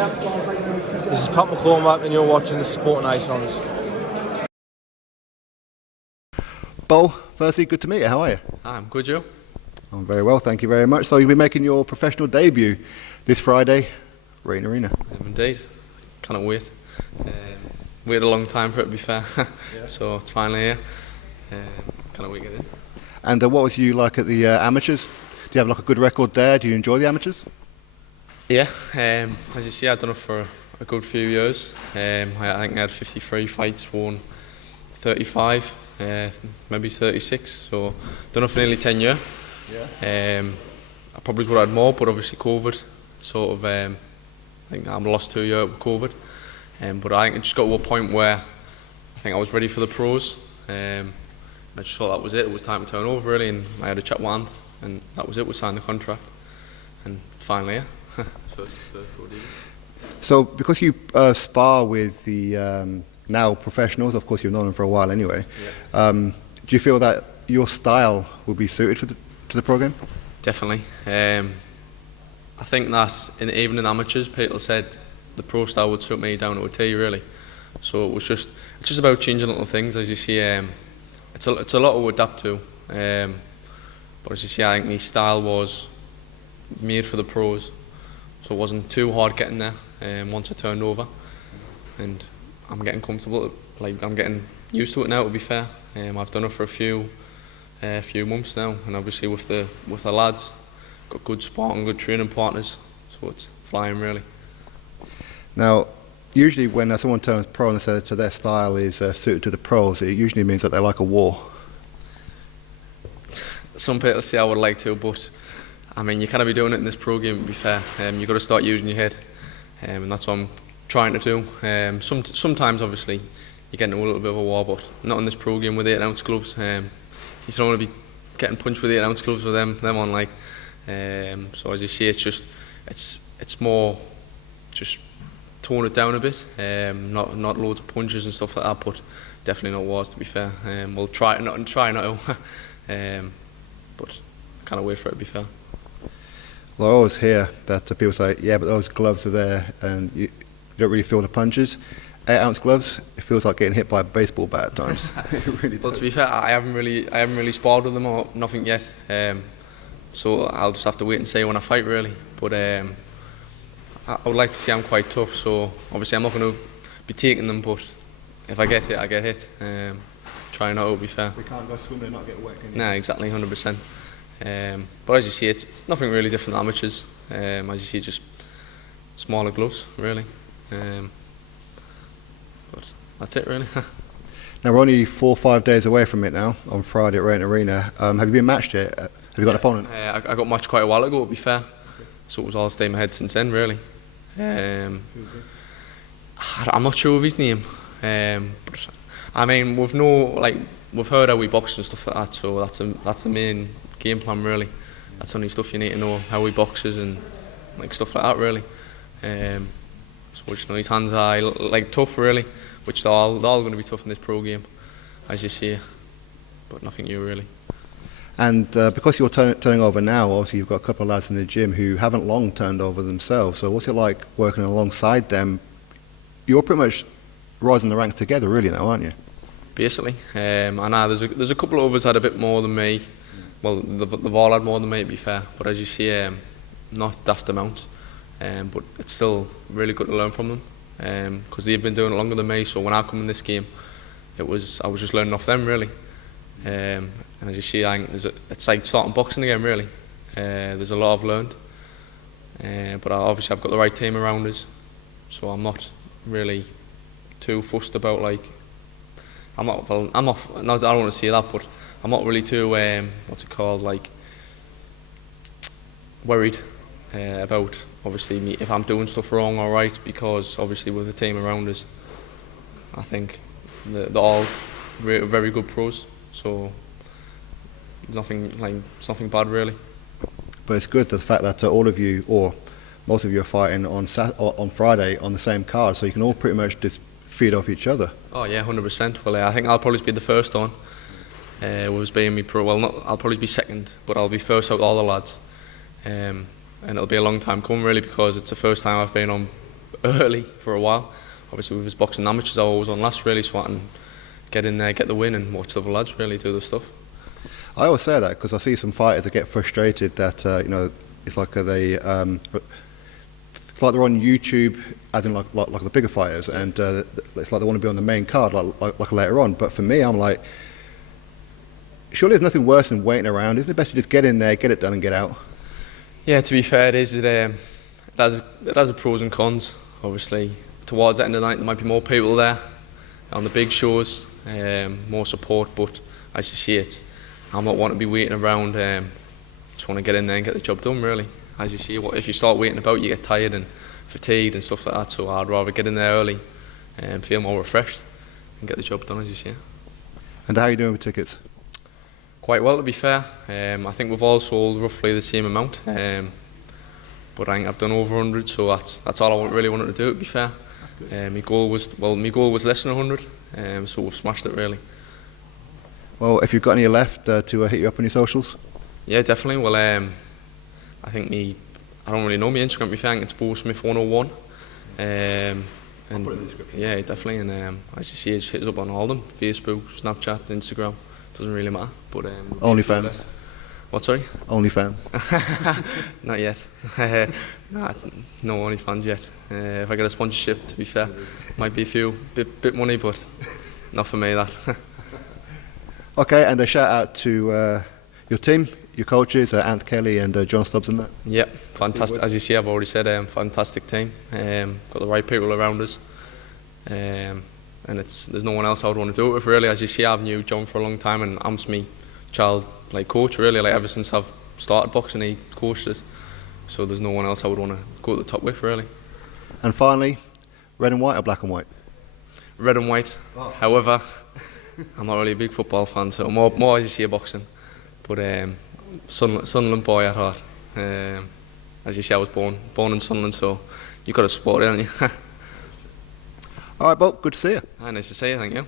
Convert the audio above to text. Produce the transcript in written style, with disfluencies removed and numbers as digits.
This is Pat McCormack and you're watching the Sporting Icons. Beau, firstly, good to meet you. How are you? I'm good, Joe. I'm very well, thank you very much. So you'll be making your professional debut this Friday, Rain Arena. Indeed. Cannot wait. Waited a long time for it, to be fair. So it's finally here. Cannot wait to get in. And what was you like at the amateurs? Do you have like a good record there? Do you enjoy the amateurs? Yeah, as you see, I've done it for a good few years. I think I had 53 fights, won 35, maybe 36. So done it for nearly 10 years. Yeah. I probably would have had more, but obviously COVID sort of. I think I've lost 2 years with COVID. But I think it just got to a point where I think I was ready for the pros. I just thought that was it. It was time to turn over really, and I had a chat with Anth, and that was it. We signed the contract, and finally, yeah. First pro deal. So because you spar with the now professionals, of course you've known them for a while anyway. Yeah. Do you feel that your style will be suited to the program? Definitely. I think that even in amateurs, people said the pro style would suit me down to a T really. So it's just about changing little things. As you see, it's a lot to adapt to. But as you see, I think my style was made for the pros, so it wasn't too hard getting there. Once I turned over, and I'm getting comfortable. Like I'm getting used to it now. To be fair, I've done it for a few months now, and obviously with the lads, got good sport and good training partners, so it's flying really. Now, usually when someone turns pro and they say to their style is suited to the pros, it usually means that they like a war. Some people say I would like to, but I mean you can't be doing it in this pro game. To be fair, you've got to start using your head, and that's what I'm trying to do. Sometimes obviously you get into a little bit of a war, but not in this pro game with 8-ounce gloves. You don't want to be getting punched with 8-ounce gloves with them on like. So as you see, it's more just tone it down a bit. Not loads of punches and stuff like that, but definitely not wars. To be fair, we'll try not to. But I can't wait for it. To be fair. Well, I always hear that people say, yeah, but those gloves are there and you don't really feel the punches. 8-ounce gloves, it feels like getting hit by a baseball bat at times. It really does. Well, to be fair, I haven't really sparred with them or nothing yet. So I'll just have to wait and see when I fight really. But I would like to say I'm quite tough, so obviously I'm not going to be taking them, but if I get hit, I get hit. Try not to, be fair. We can't go swimming and not get wet, can you? Nah, exactly, 100%. But as you see, it's nothing really different than amateurs. As you see, just smaller gloves, really. But that's it, really. Now we're only 4 or 5 days away from it now, on Friday at Rain Arena. Have you been matched yet? Have you got an opponent? I got matched quite a while ago, to be fair. So it was all stayed in my head since then, really. I'm not sure of his name. But I mean, we've heard how he boxes and stuff like that, so that's the main game plan, really. That's the only stuff you need to know, how he boxes and like stuff like that, really. So just know his hands are like tough, really, which they're all going to be tough in this pro game, as you see, but nothing new, really. And because you're turning over now, obviously you've got a couple of lads in the gym who haven't long turned over themselves. So what's it like working alongside them? You're pretty much rising the ranks together, really, now, aren't you? Basically, I know there's a couple of us had a bit more than me. Well, they've all had more than me, to be fair. But as you see, not daft amounts. But it's still really good to learn from them because they've been doing it longer than me. So when I come in this game, I was just learning off them, really. And as you see, I think it's like starting boxing again, really. There's a lot I've learned, but obviously I've got the right team around us, so I'm not really too fussed about like. I don't want to say that, but I'm not really too like worried about obviously me if I'm doing stuff wrong or right, because obviously with the team around us, I think they're all very good pros. So it's nothing bad really. But it's good the fact that all of you, or most of you, are fighting on Friday on the same card, so you can all pretty much just feed off each other. Oh yeah, 100%. Well, I think I'll probably be the first on. Was being me pro. Well, I'll probably be second, but I'll be first out of all the lads. And it'll be a long time coming really, because it's the first time I've been on early for a while. Obviously with his boxing amateurs I was on last really, so I can get in there, get the win and watch the other lads really do the stuff. I always say that because I see some fighters that get frustrated that it's like it's like they're on YouTube, as in like the bigger fighters, and it's like they want to be on the main card like later on. But for me, I'm like, surely there's nothing worse than waiting around. Isn't it best to just get in there, get it done, and get out? Yeah, to be fair, it is. It has its pros and cons. Obviously, towards the end of the night, there might be more people there on the big shows, more support. But as you see it, I'm not wanting to be waiting around. Just want to get in there and get the job done. Really, as you see, if you start waiting about, you get tired and fatigued and stuff like that. So I'd rather get in there early and feel more refreshed and get the job done. As you see. And how are you doing with tickets? Quite well, to be fair. I think we've all sold roughly the same amount, but I think I've done over 100, so that's all I really wanted to do, to be fair. My goal was less than 100, so we've smashed it really. Well, if you've got any left to hit you up on your socials? Yeah, definitely. Well, I think I don't really know my Instagram, to be fair. I think it's Beau Smith 101. And I'll put it in the description. yeah, definitely. And as you see, it hits up on all of them: Facebook, Snapchat, Instagram. Doesn't really matter. But OnlyFans. What, sorry? OnlyFans. Not yet. Nah, no OnlyFans yet. If I get a sponsorship, to be fair, might be a few bit money, but not for me that. Okay, and a shout out to your team, your coaches, Ant Kelly and John Stubbs and that. Yeah, fantastic. As you see, I've already said, fantastic team. Got the right people around us. And there's no one else I would want to do it with really. As you see, I've knew John for a long time, and Am's me child coach really. Like ever since I've started boxing, he coached us. So there's no one else I would want to go to the top with really. And finally, red and white or black and white? Red and white. Oh. However, I'm not really a big football fan, so more as you see, boxing. But Sunderland boy at heart. As you see, I was born in Sunderland, so you've got to support it, haven't you? All right, Beau, good to see you. Nice to see you, thank you.